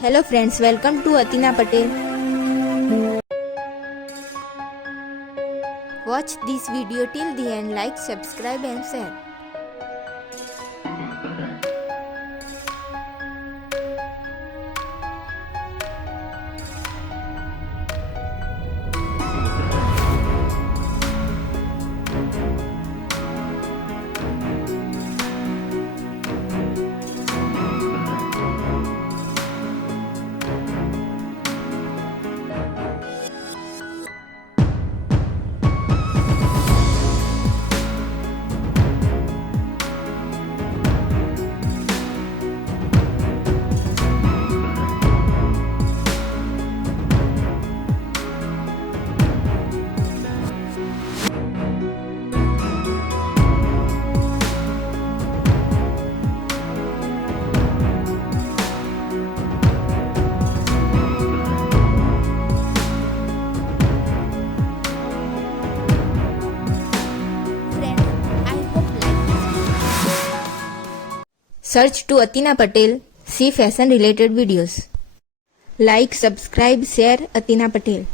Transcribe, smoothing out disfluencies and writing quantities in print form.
Hello friends, welcome to Atina Patel. Watch this video till the end, like, subscribe and share. Search to Atina Patel, see fashion related videos. Like, subscribe, share Atina Patel.